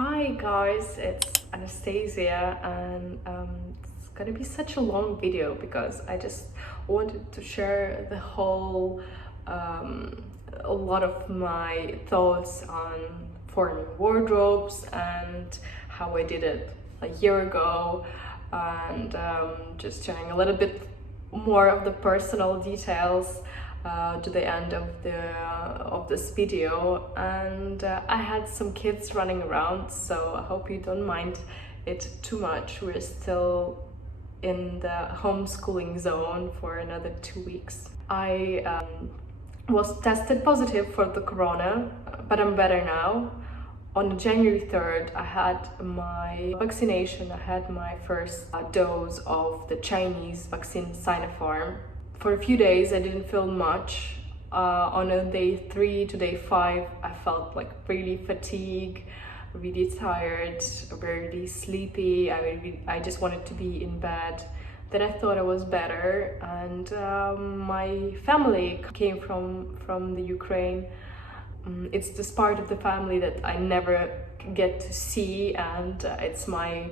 Hi guys, it's Anastasia, and it's gonna be such a long video because I just wanted to share the whole a lot of my thoughts on forming wardrobes and how I did it a year ago, and just sharing a little bit more of the personal details to the end of this video. And I had some kids running around, so I hope you don't mind it too much. We're still in the homeschooling zone for another 2 weeks. I was tested positive for the corona, but I'm better now. On January 3rd, I had my vaccination. I had my first dose of the Chinese vaccine Sinopharm. For a few days, I didn't feel much. On a day 3 to day 5, I felt like really fatigued, really tired, really sleepy. I just wanted to be in bed. Then I thought I was better, and my family came from the Ukraine. It's this part of the family that I never get to see, and it's my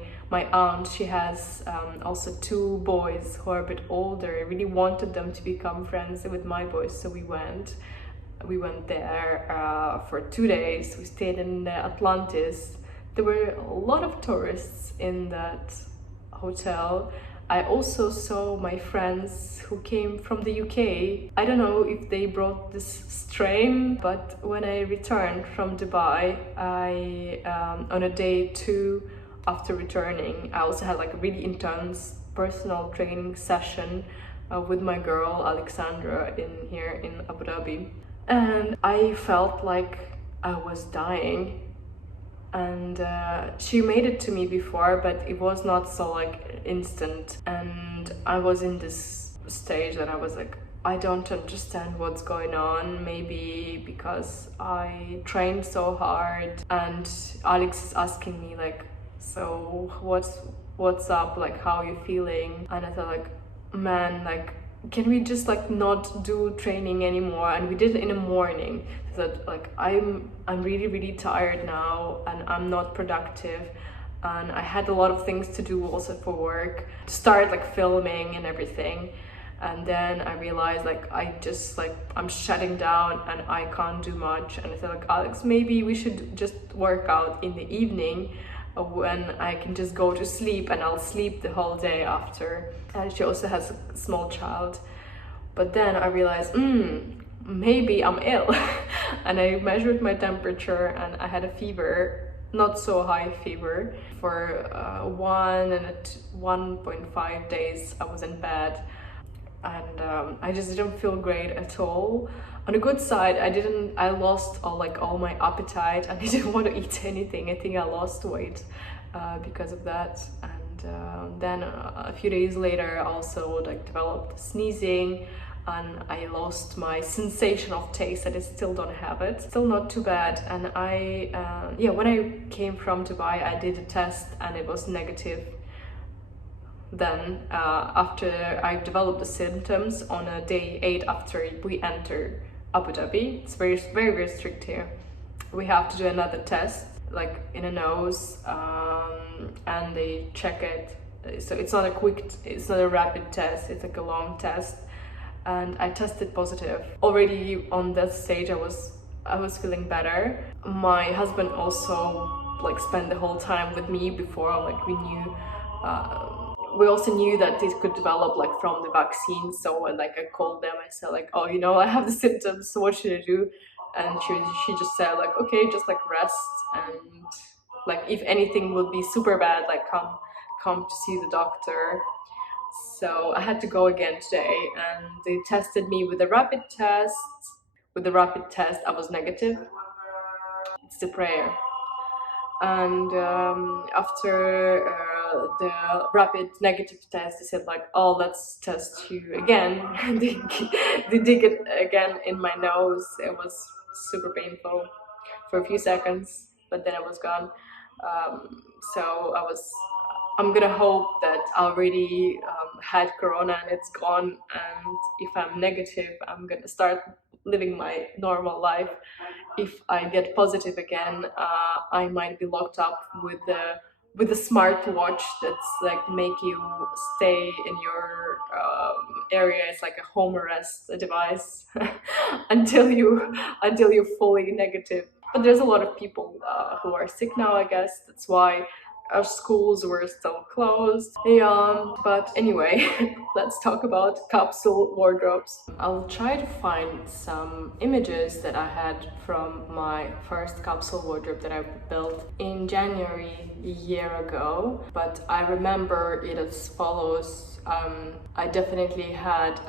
aunt. She has also 2 boys who are a bit older. I really wanted them to become friends with my boys, so we went there for 2 days. We stayed in Atlantis. There were a lot of tourists in that hotel. I also saw my friends who came from the UK. I don't know if they brought this strain, but when I returned from Dubai, on a day 2 after returning, I also had like a really intense personal training session with my girl Alexandra here in Abu Dhabi. And I felt like I was dying. And she made it to me before, but it was not so like instant. And I was in this stage that I was like, I don't understand what's going on. Maybe because I trained so hard. And Alex is asking me like, so what's up? Like, how are you feeling? And I thought like, man, like, can we just like not do training anymore? And we did it in the morning. That like I'm really tired now, and I'm not productive, and I had a lot of things to do also for work, to start like filming and everything. And then I realized like I'm shutting down and I can't do much. And I thought like, Alex, maybe we should just work out in the evening when I can just go to sleep, and I'll sleep the whole day after. And she also has a small child. But then I realized maybe I'm ill. And I measured my temperature, and I had a fever, not so high fever. For 1.5 days I was in bed, and I just didn't feel great at all. On the good side, I lost all my appetite, and I didn't want to eat anything. I think I lost weight because of that. And then a few days later I also developed sneezing, and I lost my sensation of taste, and I still don't have it. Still not too bad. And when I came from Dubai, I did a test and it was negative. Then after I developed the symptoms on a day 8 after we entered Abu Dhabi, it's very strict here. We have to do another test, like in a nose, and they check it. So it's not a rapid test, it's like a long test. And I tested positive. Already on that stage, I was feeling better. My husband also spent the whole time with me before. We also knew that it could develop from the vaccine. So I called them. I said oh, I have the symptoms. So what should I do? And she just said okay, just rest, and if anything would be super bad, come to see the doctor. So I had to go again today, and they tested me with a rapid test. With the rapid test, I was negative. It's the prayer. And after the rapid negative test, they said oh, let's test you again. And they dig it again in my nose. It was super painful for a few seconds, but then it was gone. So I'm gonna hope that I already had corona and it's gone, and if I'm negative, I'm gonna start living my normal life. If I get positive again, I might be locked up with a smartwatch that's like make you stay in your area. It's like a home arrest device until you're fully negative. But there's a lot of people who are sick now, I guess. That's why our schools were still closed. Yeah, but anyway, let's talk about capsule wardrobes. I'll try to find some images that I had from my first capsule wardrobe that I built in January a year ago, but I remember it as follows. I definitely had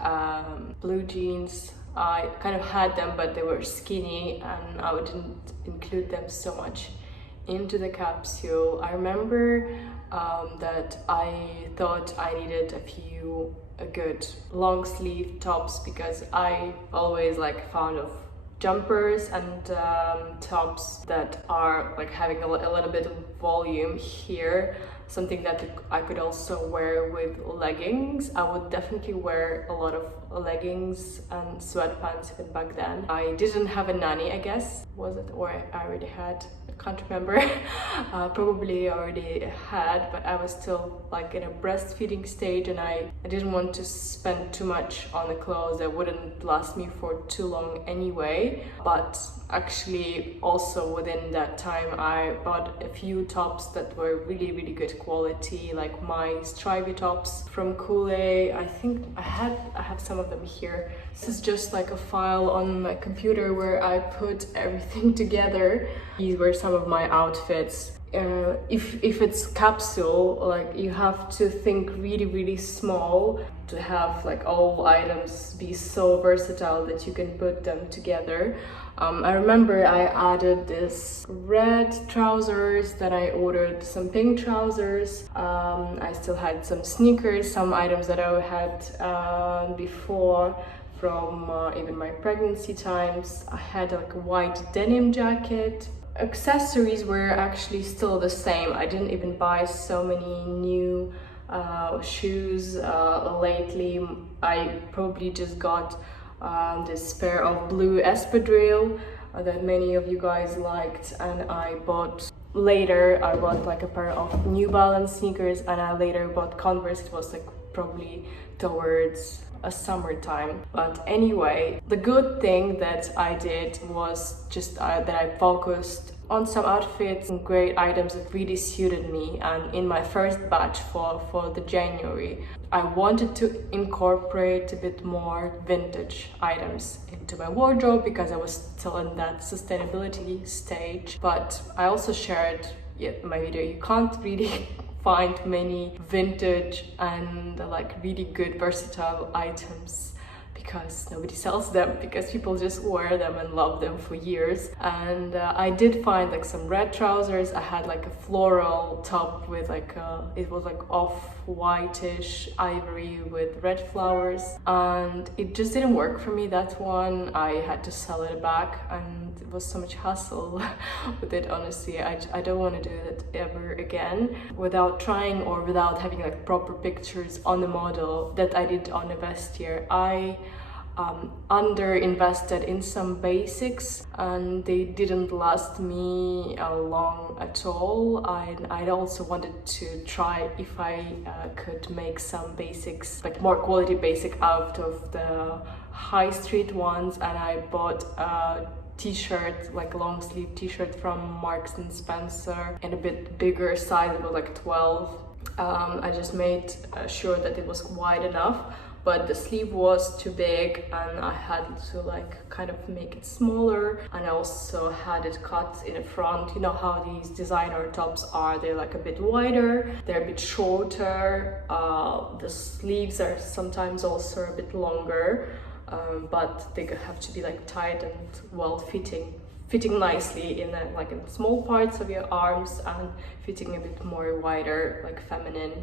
blue jeans. I kind of had them, but they were skinny and I didn't include them so much into the capsule. I remember that I thought I needed a good long sleeve tops, because I always like fond of jumpers and tops that are like having a little bit of volume here, something that I could also wear with leggings. I would definitely wear a lot of leggings and sweatpants even back then. I didn't have a nanny, I guess, was it, or I already had, I can't remember. Probably already had, but I was still like in a breastfeeding stage, and I didn't want to spend too much on the clothes that wouldn't last me for too long anyway. But actually also within that time I bought a few tops that were really good quality, like my stripy tops from Kool-Aid. I think I have some of them here. This is just like a file on my computer where I put everything together. These were some of my outfits. If it's capsule, like you have to think really small to have like all items be so versatile that you can put them together. I remember I added this red trousers, then I ordered some pink trousers. I still had some sneakers, some items that I had before from even my pregnancy times. I had like a white denim jacket. Accessories were actually still the same. I didn't even buy so many new shoes lately. I probably just got this pair of blue espadrille that many of you guys liked, and I bought like a pair of New Balance sneakers, and I later bought Converse. It was like probably towards a summertime. But anyway, the good thing that I did was just that I focused on some outfits and great items that really suited me. And in my first batch for the January, I wanted to incorporate a bit more vintage items into my wardrobe because I was still in that sustainability stage. But I also shared in my video, you can't really find many vintage and like really good versatile items because nobody sells them, because people just wear them and love them for years. And I did find like some red trousers. I had like a floral top with like it was like off-whitish ivory with red flowers, and it just didn't work for me, that one. I had to sell it back, and it was so much hassle with it. Honestly, I don't want to do that ever again without trying or without having like proper pictures on the model that I did on the vestiaire. I under invested in some basics and they didn't last me long at all. I also wanted to try if I could make some basics, like more quality basic, out of the high street ones, and I bought a t-shirt, like a long sleeve t-shirt from Marks and Spencer in a bit bigger size. It was like 12. I just made sure that it was wide enough, but the sleeve was too big and I had to like kind of make it smaller, and I also had it cut in the front. You know how these designer tops are, they're like a bit wider, they're a bit shorter, the sleeves are sometimes also a bit longer, but they have to be like tight and well fitting nicely in like in small parts of your arms, and fitting a bit more wider, like feminine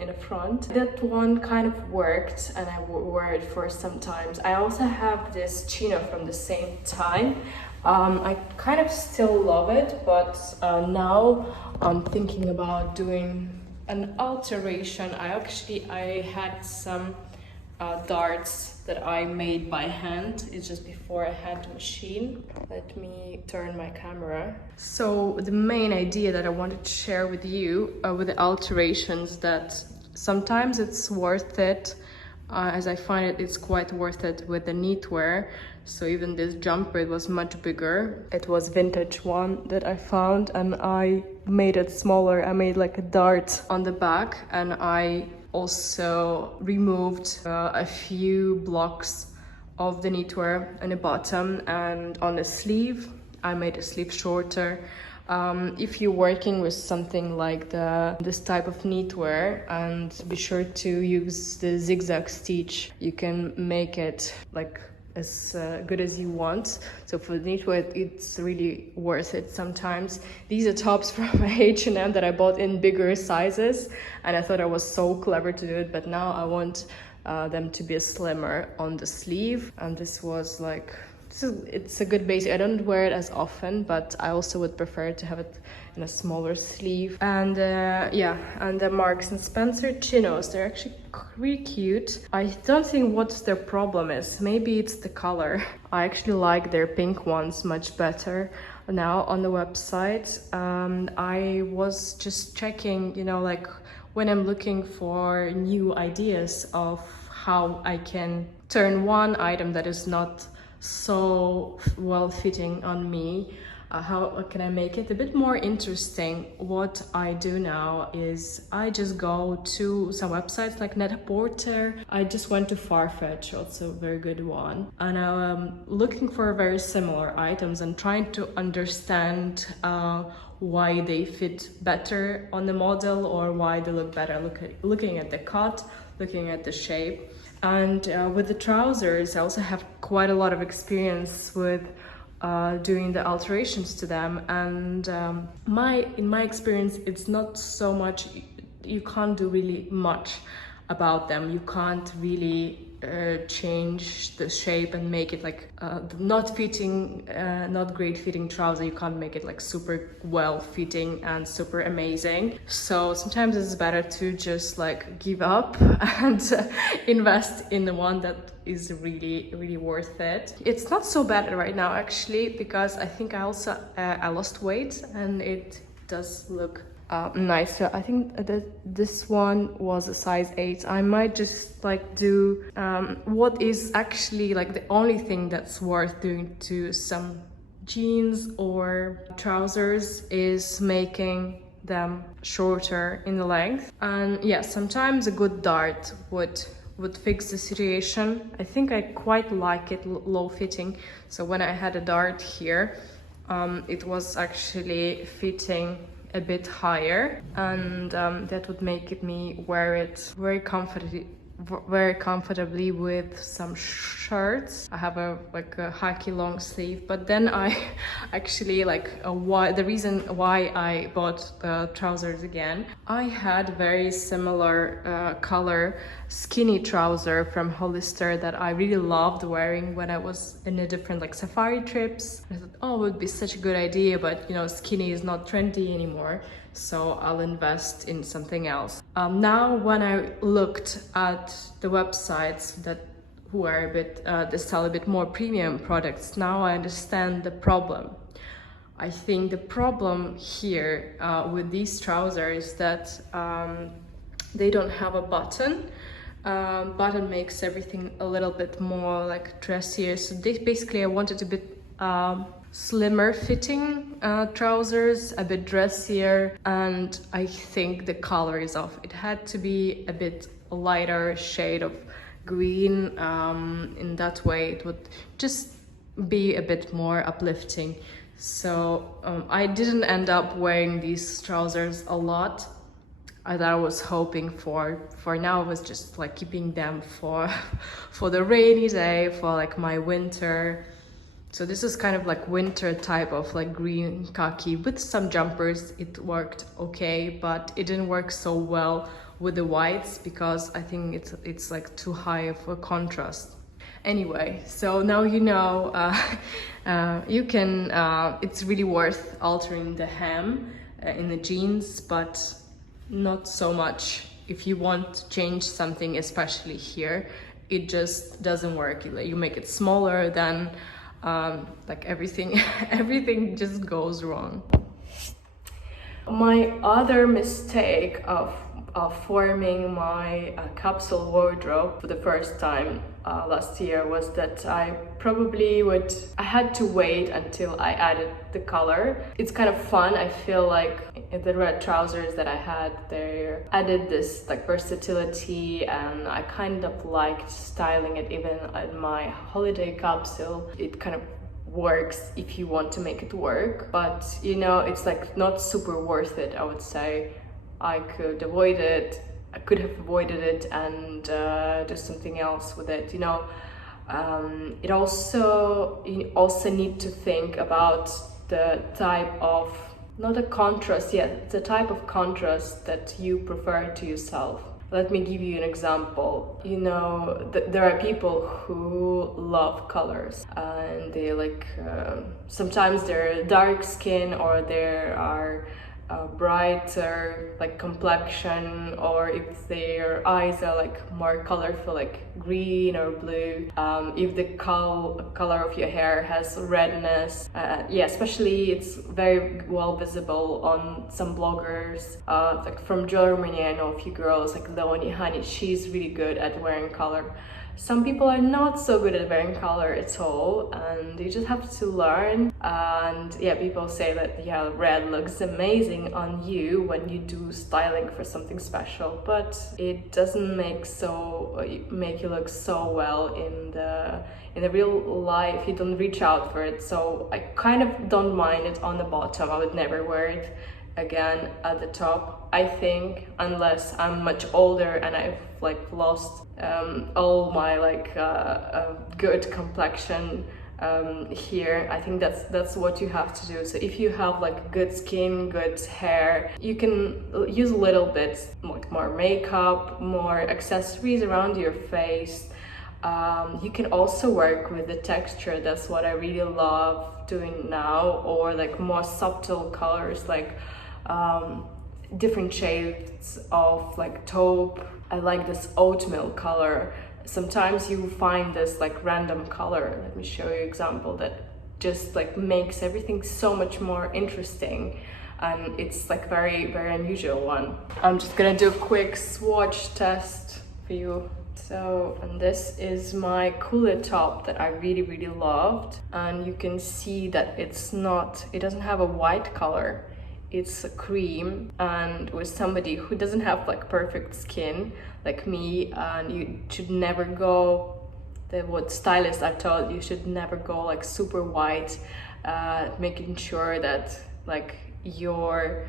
in a front. That one kind of worked and I wore it for some times. I also have this chino from the same time. I kind of still love it, but now I'm thinking about doing an alteration. I had some darts that I made by hand. It's just before I had the machine. Let me turn my camera. So the main idea that I wanted to share with you with the alterations, that sometimes it's worth it, as I find it's quite worth it with the knitwear. So even this jumper, it was much bigger. It was vintage one that I found, and I made it smaller. I made like a dart on the back, and I also removed a few blocks of the knitwear on the bottom, and on the sleeve I made the sleeve shorter. If you're working with something like this type of knitwear, and be sure to use the zigzag stitch, you can make it like as good as you want. So for the knitwear, it's really worth it sometimes. These are tops from H&M that I bought in bigger sizes, and I thought I was so clever to do it, but now I want them to be slimmer on the sleeve. And this was like, it's a good basic. I don't wear it as often, but I also would prefer to have it in a smaller sleeve. And yeah, and the Marks and Spencer chinos, they're actually really cute. I don't think what their problem is. Maybe it's the color. I actually like their pink ones much better now on the website. I was just checking, you know, like when I'm looking for new ideas of how I can turn one item that is not so well fitting on me, how can I make it a bit more interesting? What I do now is I just go to some websites like Net-a-Porter. I just went to Farfetch, also a very good one, and I'm looking for very similar items and trying to understand why they fit better on the model, or why they look better, looking at the cut, looking at the shape. And with the trousers, I also have quite a lot of experience with doing the alterations to them. And in my experience, it's not so much, you can't do really much about them. You can't really change the shape and make it like not fitting, not great fitting trouser. You can't make it like super well fitting and super amazing. So sometimes it's better to just like give up and invest in the one that is really worth it. It's not so bad right now actually, because I think I also I lost weight, and it does look nice. So I think that this one was a size 8. I might just like do what is actually like the only thing that's worth doing to some jeans or trousers is making them shorter in the length. And yeah, sometimes a good dart would fix the situation. I think I quite like it low fitting. So when I had a dart here, it was actually fitting a bit higher, and that would make me wear it very comfortably with some shirts. I have a haki long sleeve, but then I actually the reason why I bought the trousers again, I had very similar color skinny trouser from Hollister that I really loved wearing when I was in a different like safari trips. I thought, oh, it would be such a good idea, but you know, skinny is not trendy anymore, so I'll invest in something else. Now when I looked at the websites who are a bit they sell a bit more premium products, now I understand the problem. I think the problem here with these trousers is that they don't have a button. Button makes everything a little bit more like dressier. So basically I wanted a bit slimmer fitting trousers, a bit dressier, and I think the color is off. It had to be a bit lighter shade of green. In that way it would just be a bit more uplifting. So I didn't end up wearing these trousers a lot that I was hoping for. For now, I was just like keeping them for the rainy day, for like my winter. So this is kind of like winter type of like green khaki with some jumpers. It worked okay, but it didn't work so well with the whites because I think it's like too high of a contrast. Anyway, so now you know you can. It's really worth altering the hem in the jeans, but not so much if you want to change something, especially here. it just doesn't work. You make it smaller, then like everything everything just goes wrong. My other mistake of forming my capsule wardrobe for the first time last year was that I had to wait until I added the color. It's kind of fun. I feel like the red trousers that I had, they added this like versatility, and I kind of liked styling it even in my holiday capsule. It kind of works if you want to make it work, but you know, it's like not super worth it, I would say. I could have avoided it and do something else with it, you know. You also need to think about the type of, not a contrast yet, the type of contrast that you prefer to yourself. Let me give you an example. You know, there are people who love colors, and they like, sometimes they're dark skin, or there are brighter like complexion, or if their eyes are like more colorful, like green or blue, if the color of your hair has redness, yeah, especially it's very well visible on some bloggers, like from Germany. I know a few girls like Leonie Honey, she's really good at wearing color. Some people are not so good at wearing color at all, and you just have to learn. And yeah, people say that, yeah, red looks amazing on you when you do styling for something special, but it doesn't make you look so well in the real life. You don't reach out for it. So I kind of don't mind it on the bottom. I would never wear it again at the top, I think, unless I'm much older and I've like lost all my like good complexion here. I think that's what you have to do. So if you have like good skin, good hair, you can use a little bit like more makeup, more accessories around your face. You can also work with the texture. That's what I really love doing now, or like more subtle colors, like different shades of like taupe. I like this oatmeal color. Sometimes you find this like random color. Let me show you an example that just like makes everything so much more interesting, and it's like very, very unusual one. I'm just gonna do a quick swatch test for you. So, and this is my cooler top that I really, really loved, and you can see that it doesn't have a white color. It's a cream, and with somebody who doesn't have like perfect skin like me, and you should never go, what stylist I've told, you should never go like super white, making sure that like your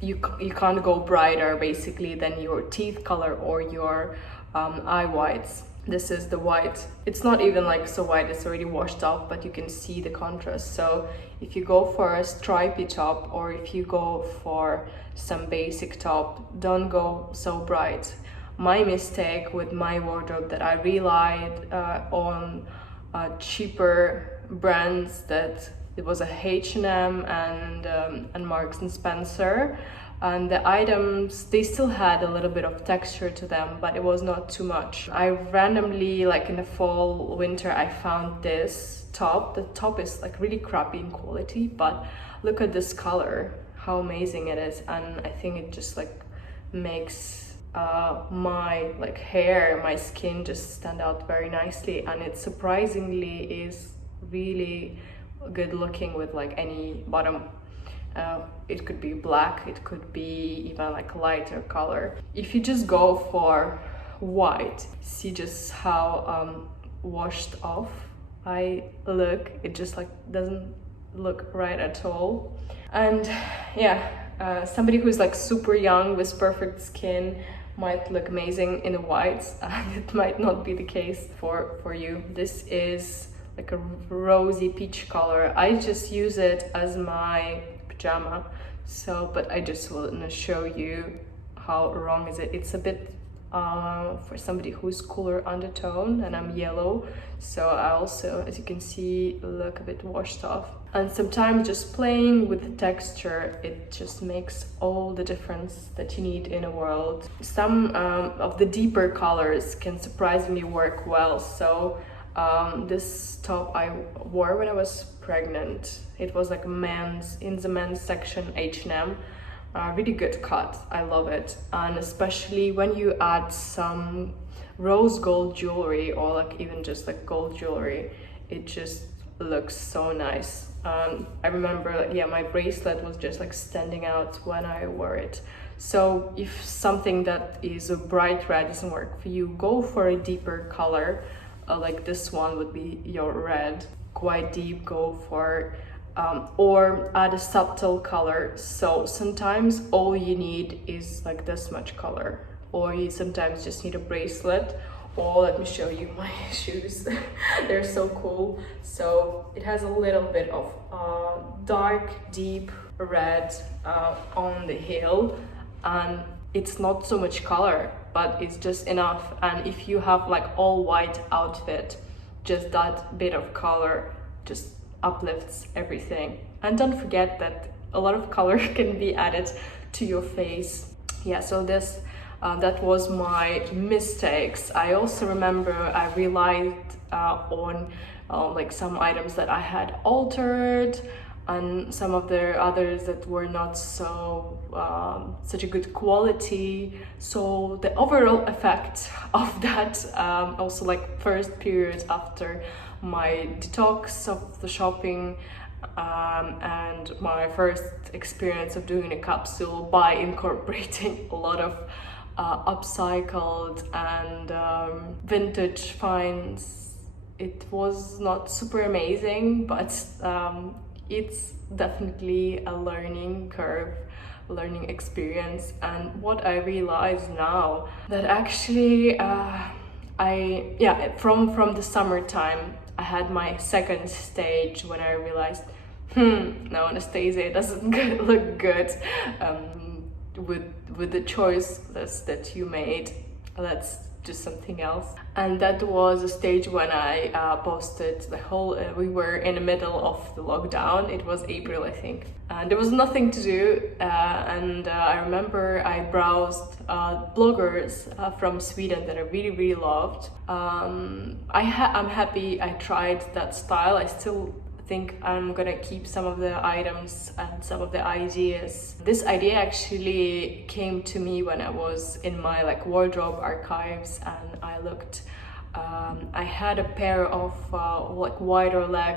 you can't go brighter basically than your teeth color or your eye whites. This is the white. It's not even like so white, it's already washed off, but you can see the contrast. So if you go for a stripy top, or if you go for some basic top, don't go so bright. My mistake with my wardrobe, that I relied on cheaper brands, that it was a H&M and Marks and Spencer, and the items, they still had a little bit of texture to them, but it was not too much. I randomly, like in the fall, winter, I found this top. The top is like really crappy in quality, but look at this color, how amazing it is. And I think it just like makes my like hair, my skin just stand out very nicely, and it surprisingly is really good looking with like any bottom. It could be black, it could be even like lighter color. If you just go for white, see just how washed off I look. It just like doesn't look right at all. And yeah, somebody who's like super young with perfect skin might look amazing in the whites, and it might not be the case for you. This is like a rosy peach color. I just use it as my pajama, so, but I just want to show you how wrong is it. It's a bit for somebody who's cooler undertone, and I'm yellow, so I also, as you can see, look a bit washed off. And sometimes just playing with the texture, it just makes all the difference that you need in a world. Some of the deeper colors can surprisingly work well. So this top I wore when I was pregnant. It was like in the men's section, H&M. Really good cut, I love it. And especially when you add some rose gold jewelry, or like even just like gold jewelry, it just looks so nice. I remember, yeah, my bracelet was just like standing out when I wore it. So if something that is a bright red doesn't work for you, go for a deeper color. Like this one would be your red, quite deep, go for or add a subtle color. So sometimes all you need is like this much color, or you sometimes just need a bracelet. Or let me show you my shoes. They're so cool. So it has a little bit of dark deep red on the heel, and it's not so much color, but it's just enough. And if you have like all white outfit, just that bit of color just uplifts everything. And don't forget that a lot of color can be added to your face. Yeah, so this that was my mistakes. I also remember I relied on like some items that I had altered, and some of the others that were not so such a good quality. So the overall effect of that, also like first period after my detox of the shopping, and my first experience of doing a capsule by incorporating a lot of upcycled and vintage finds, it was not super amazing, but it's definitely a learning curve, learning experience. And what I realize now, that actually from the summertime I had my second stage when I realized no, Anastasia doesn't look good with the choices that you made. Let's do something else. And that was a stage when I posted the whole we were in the middle of the lockdown. It was April, I think, and there was nothing to do, and I remember I browsed bloggers from Sweden that I really loved. I'm happy I tried that style. I still think I'm gonna keep some of the items and some of the ideas. This idea actually came to me when I was in my like wardrobe archives, and I looked. I had a pair of like wider leg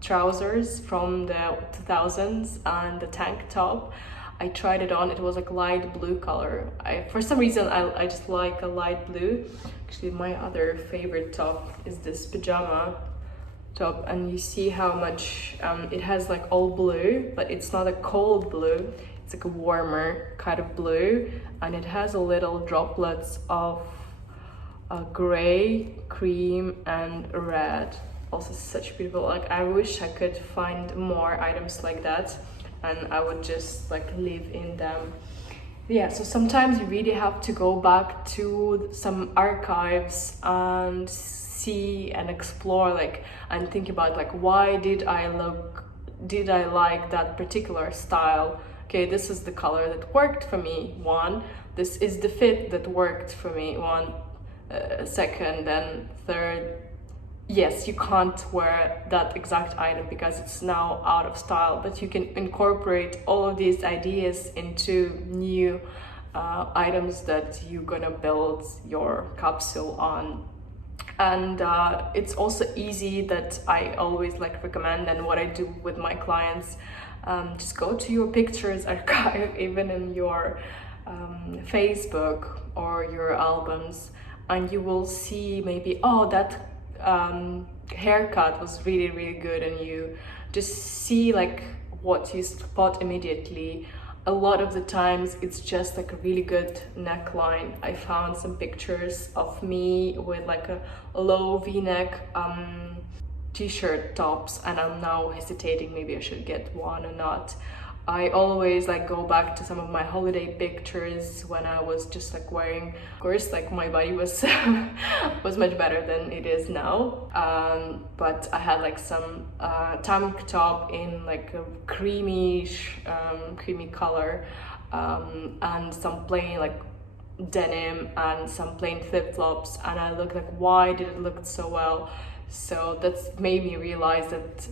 trousers from the 2000s and the tank top. I tried it on. It was like light blue color. For some reason I just like a light blue. Actually, my other favorite top is this pajama top, and you see how much it has like all blue, but it's not a cold blue, it's like a warmer kind of blue, and it has a little droplets of gray, cream and red. Also such beautiful, like I wish I could find more items like that and I would just like live in them. Yeah, so sometimes you really have to go back to some archives and see and explore, like, and think about like, why did I like that particular style? Okay, this is the color that worked for me, one. This is the fit that worked for me, one. Second, then third, yes, you can't wear that exact item because it's now out of style, but you can incorporate all of these ideas into new items that you're gonna build your capsule on. And it's also easy, that I always like recommend, and what I do with my clients, just go to your pictures archive, even in your Facebook or your albums, and you will see maybe, oh, that haircut was really good, and you just see like what you spot immediately. A lot of the times it's just like a really good neckline. I found some pictures of me with like a low v-neck t-shirt tops, and I'm now hesitating, maybe I should get one or not. I always like go back to some of my holiday pictures when I was just like wearing, of course, like my body was was much better than it is now. But I had like some tank top in like a creamy color, and some plain like denim and some plain flip-flops, and I looked like, why did it look so well? So that's made me realize that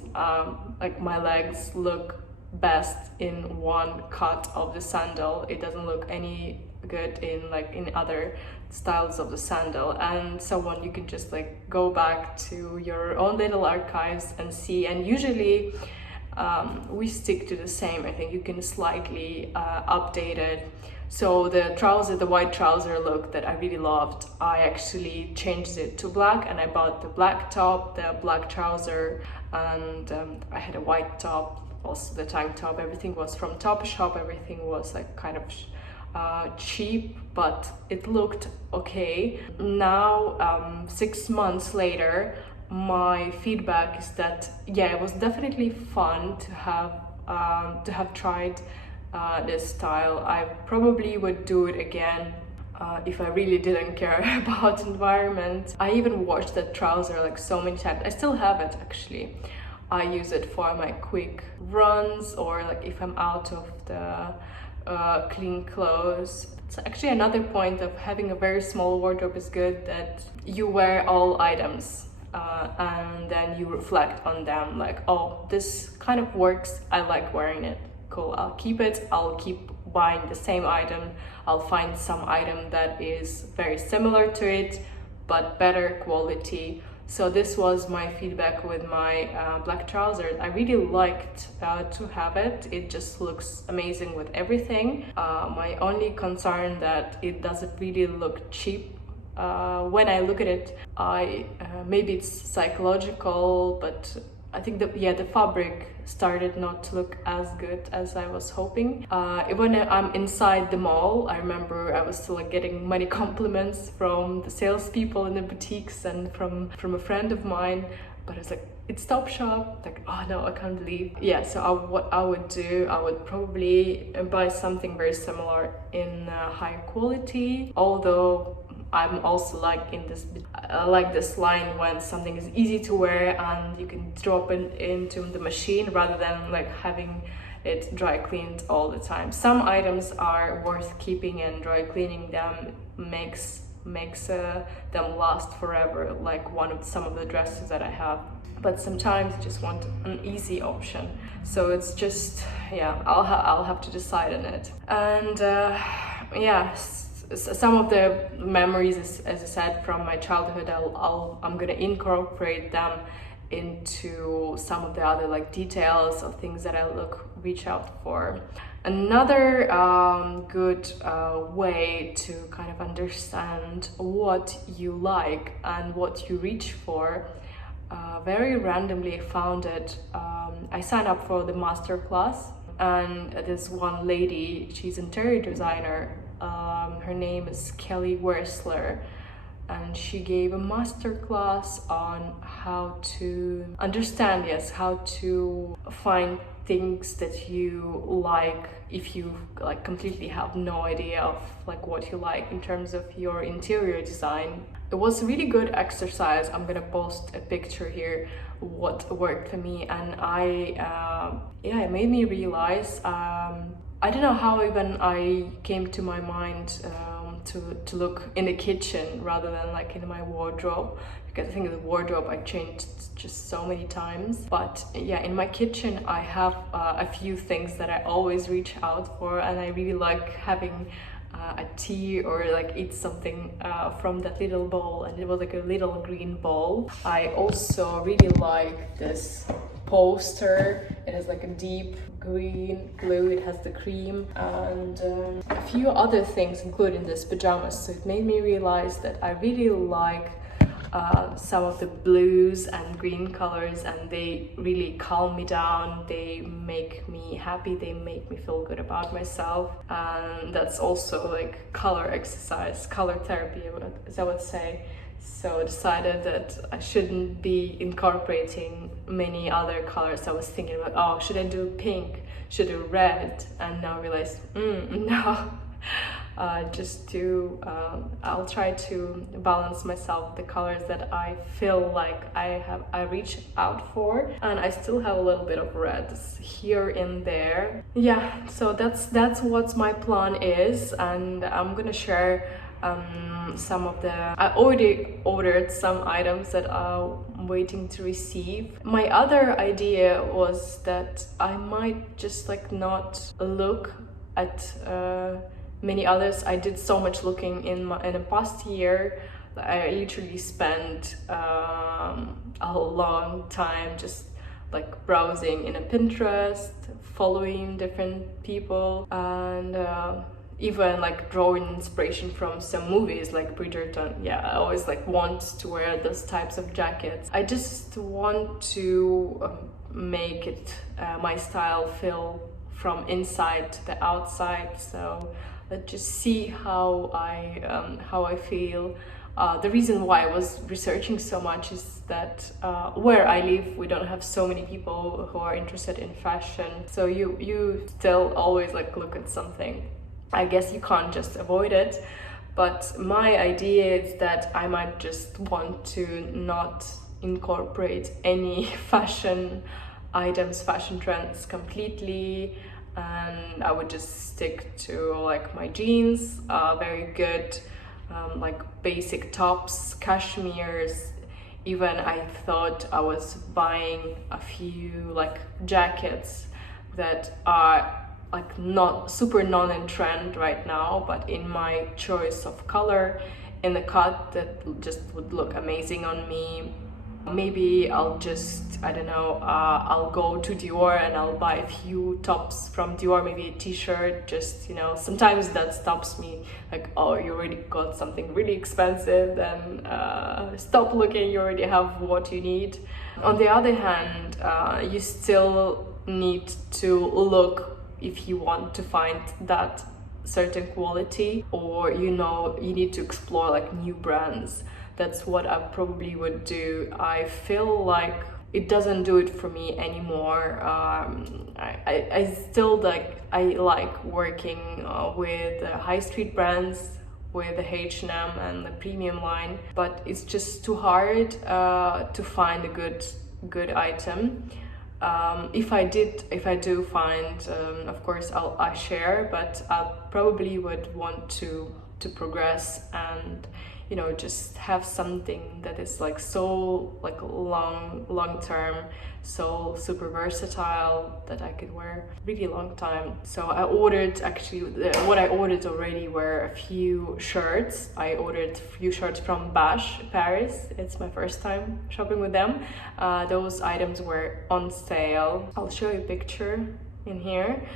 like my legs look best in one cut of the sandal. It doesn't look any good in like in other styles of the sandal. And so on, you can just like go back to your own little archives and see, and usually we stick to the same. I think you can slightly update it. So the white trouser look that I really loved, I actually changed it to black, and I bought the black top, the black trouser, and I had a white top, also the tank top. Everything was from Topshop, everything was like kind of cheap, but it looked okay. Now 6 months later, my feedback is that yeah, it was definitely fun to have tried this style. I probably would do it again if I really didn't care about environment. I even washed that trouser like so many times. I still have it actually. I use it for my quick runs, or like if I'm out of the clean clothes. It's actually another point of having a very small wardrobe is good, that you wear all items and then you reflect on them like, oh, this kind of works, I like wearing it, cool, I'll keep it, I'll keep buying the same item, I'll find some item that is very similar to it but better quality. So this was my feedback with my black trousers. I really liked to have it. It just looks amazing with everything. My only concern that it doesn't really look cheap. When I look at it, maybe it's psychological, but I think that the fabric started not to look as good as I was hoping. When I'm inside the mall, I remember I was still like getting many compliments from the salespeople in the boutiques and from a friend of mine. But I was like, it's Topshop. Like, oh no, I can't believe. Yeah, so what I would do, I would probably buy something very similar in higher quality. Although I'm also like I like this line when something is easy to wear and you can drop it into the machine rather than like having it dry cleaned all the time. Some items are worth keeping, and dry cleaning them makes them last forever, like some of the dresses that I have. But sometimes you just want an easy option, so it's just, yeah, I'll have to decide on it. And yeah, some of the memories, as I said, from my childhood, I'm gonna incorporate them into some of the other like details of things that I reach out for. Another good way to kind of understand what you like and what you reach for, very randomly I found it. I signed up for the master class, and this one lady, she's interior designer. Her name is Kelly Wersler, and she gave a master class on how to understand, how to find things that you like if you like completely have no idea of like what you like in terms of your interior design. It was a really good exercise. I'm gonna post a picture here what worked for me, and it made me realize I don't know how even I came to my mind to look in the kitchen rather than like in my wardrobe, because I think the wardrobe I changed just so many times. But yeah, in my kitchen I have a few things that I always reach out for, and I really like having a tea or like eat something from that little bowl, and it was like a little green bowl. I also really like this poster. It has like a deep green blue, it has the cream, and a few other things including this pajamas. So it made me realize that I really like some of the blues and green colors, and they really calm me down, they make me happy, they make me feel good about myself. And that's also like color exercise, color therapy, as I would say. so I decided that I shouldn't be incorporating many other colors. I was thinking about, oh, should I do pink, should I do red, and now I realized no. I'll try to balance myself the colors that I feel like I reach out for, and I still have a little bit of reds here and there. Yeah, so that's what my plan is, and I'm gonna share some of the... I already ordered some items that I'm waiting to receive. My other idea was that I might just like not look at many others. I did so much looking in the past year. I literally spent a long time just like browsing in a Pinterest, following different people, and even like drawing inspiration from some movies like Bridgerton. Yeah, I always like want to wear those types of jackets. I just want to make it my style feel from inside to the outside. So let's just see how I feel. The reason why I was researching so much is that where I live, we don't have so many people who are interested in fashion. So you still always like look at something. I guess you can't just avoid it. But my idea is that I might just want to not incorporate any fashion items, fashion trends completely, and I would just stick to like my jeans, very good like basic tops, cashmeres. Even I thought I was buying a few like jackets that are like not super non-in-trend right now, but in my choice of color, in the cut that just would look amazing on me. Maybe I'll just, I don't know, I'll go to Dior and I'll buy a few tops from Dior, maybe a t-shirt, just, you know, sometimes that stops me, like, oh, you already got something really expensive, then stop looking, you already have what you need. On the other hand, you still need to look if you want to find that certain quality, or you know, you need to explore like new brands. That's what I probably would do. I feel like it doesn't do it for me anymore. I still like, I like working with high street brands, with the H&M and the premium line, but it's just too hard to find a good item. If I do find, of course I'll share, but I probably would want to progress and, you know, just have something that is like so like long term, so super versatile, that I could wear really long time. So I ordered, actually what I ordered already were a few shirts. I ordered a few shirts from Bash Paris. It's my first time shopping with them. Those items were on sale. I'll show you a picture in here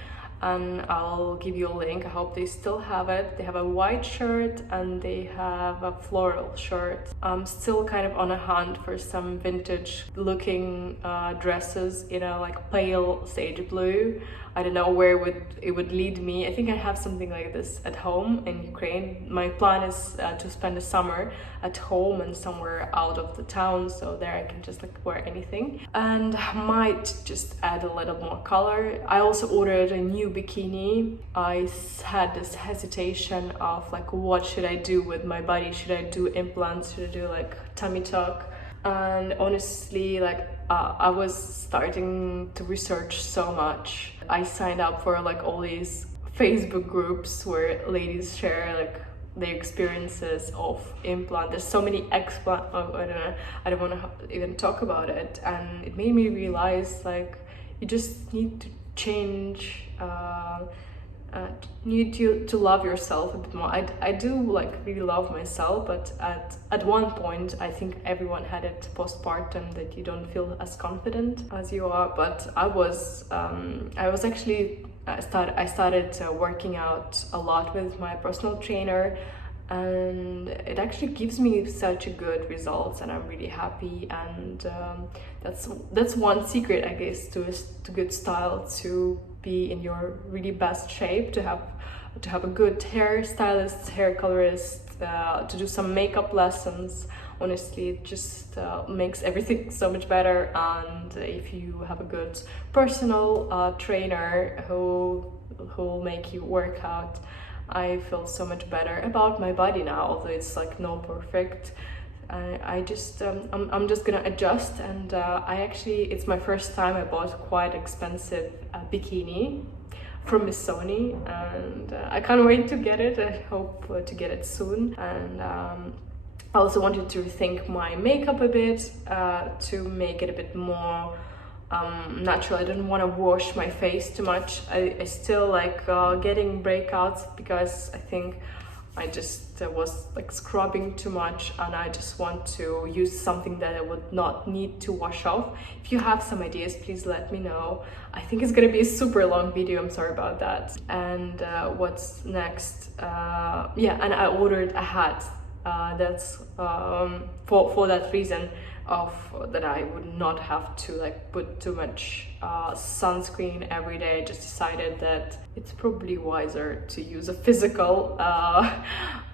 and I'll give you a link. I hope they still have it. They have a white shirt and they have a floral shirt. I'm still kind of on a hunt for some vintage looking dresses in a like pale sage blue. I don't know where it would lead me. I think I have something like this at home in Ukraine. My plan is to spend the summer at home and somewhere out of the town, so there I can just like wear anything, and might just add a little more color. I also ordered a new bikini. I had this hesitation of like, what should I do with my body? Should I do implants? Should I do like tummy tuck? And honestly, like I was starting to research so much. I signed up for like all these Facebook groups where ladies share like their experiences of implant. There's so many explant, I don't want to even talk about it, and it made me realize like you just need to change. You need to love yourself a bit more. I do like really love myself, but at one point I think everyone had it postpartum, that you don't feel as confident as you are. But I was actually I started working out a lot with my personal trainer, and it actually gives me such a good results, and I'm really happy. And that's one secret, I guess, to good style, to be in your really best shape, to have a good hair stylist, hair colorist, to do some makeup lessons Honestly, it just makes everything so much better. And if you have a good personal trainer who will make you work out, I feel so much better about my body now, although it's like no perfect. I'm just gonna adjust, and it's my first time. I bought a quite expensive bikini from Miss Sony, and I can't wait to get it. I hope to get it soon. And I also wanted to rethink my makeup a bit to make it a bit more natural. I didn't want to wash my face too much. I still like getting breakouts because I think I just was like scrubbing too much, and I just want to use something that I would not need to wash off. If you have some ideas, please let me know. I think it's gonna be a super long video, I'm sorry about that. And what's next? Yeah, and I ordered a hat. That's for that reason of that I would not have to like put too much sunscreen every day. I just decided that it's probably wiser to use a physical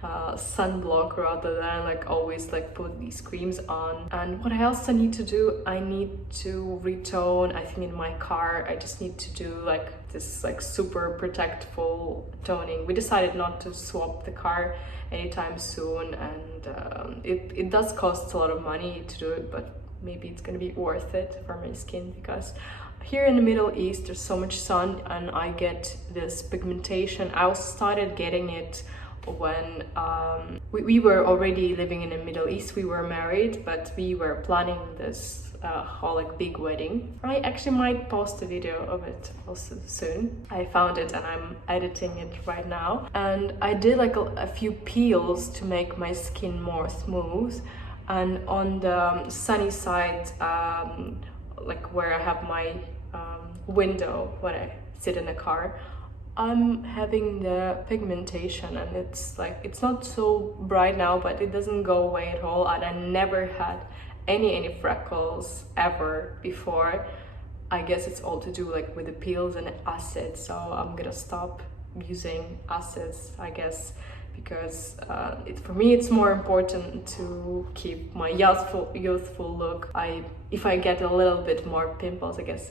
sunblock rather than like always like put these creams on. And what else I need to do? I need to retone. I think in my car I just need to do like this like super protectful toning. We decided not to swap the car anytime soon, and it does cost a lot of money to do it, but maybe it's gonna be worth it for my skin, because here in the Middle East there's so much sun and I get this pigmentation. I also started getting it when we were already living in the Middle East. We were married, but we were planning this whole like big wedding. I actually might post a video of it also soon. I found it and I'm editing it right now, and I did like a few peels to make my skin more smooth. And on the sunny side, like where I have my window when I sit in the car, I'm having the pigmentation, and it's like it's not so bright now, but it doesn't go away at all. And I never had any freckles ever before. I guess it's all to do like with the peels and acids, so I'm gonna stop using acids, I guess, because for me it's more important to keep my youthful look. If I get a little bit more pimples, I guess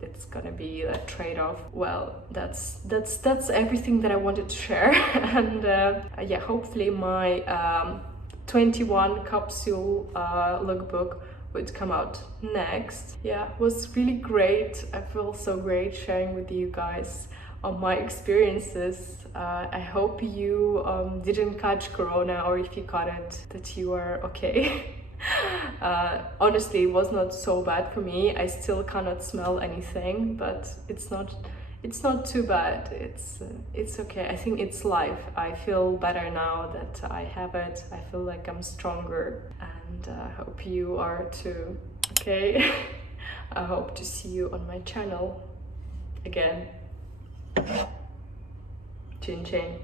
it's gonna be a trade-off. Well, that's everything that I wanted to share. And yeah, hopefully my 21 capsule lookbook would come out next. Yeah, it was really great. I feel so great sharing with you guys on my experiences. I hope you didn't catch corona, or if you caught it, that you are okay. Honestly, it was not so bad for me. I still cannot smell anything, but it's not too bad. It's okay. I think it's life. I feel better now that I have it. I feel like I'm stronger, and I hope you are too. Okay. I hope to see you on my channel again. Chin chin.